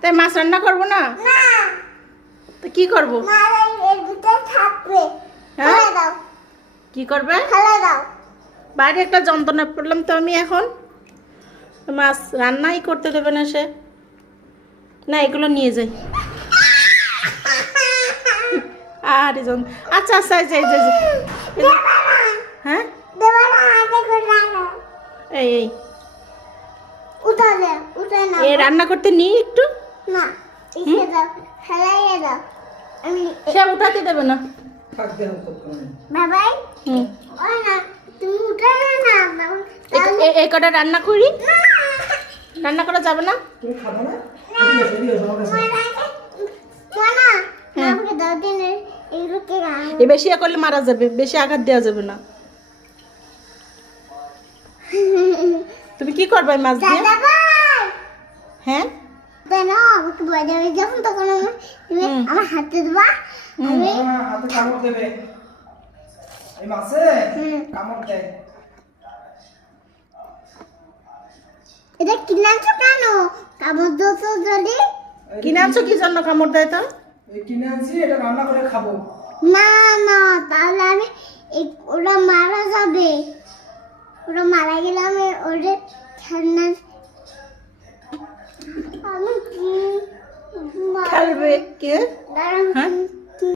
তাই মাছ রান্না করবো না? তো কি করবো? হ্যাঁ কি করবে? বাইরে একটা যন্ত্রণা পড়লাম তো আমি এখন। মাছ রান্নাই করতে দেবে না সে। না এগুলো নিয়ে যাই। আরে আচ্ছা আচ্ছা যাই যাই। হ্যাঁ এই এই এ রান্না করতে নিই একটু। সে উঠাতে দেবে না। এই কটা রান্না করি, রান্না করা যাবে না। এ বেশি করলে মারা যাবে, বেশি আঘাত দেওয়া যাবে না। তুমি কি করবে মাছ দিয়ে? হ্যাঁ আমার হাতে দেবা, হাতে কামড় দেবে, এই মাছে কামড় দেয়। এটা কিনে আনছো কেন? কামড় দিচ্ছ যদি? কিনে আনছো কি জন্য কামড় দেয় তো? এই কিনে আনছি, এটা রান্না করে খাবো। না না, তাহলে আমি ওরা মারা যাবে। ওরা মারা গেলে আমি ওদের ঠান্ডা আমি কি খেলবে কে? দাঁড়ান। হ্যাঁ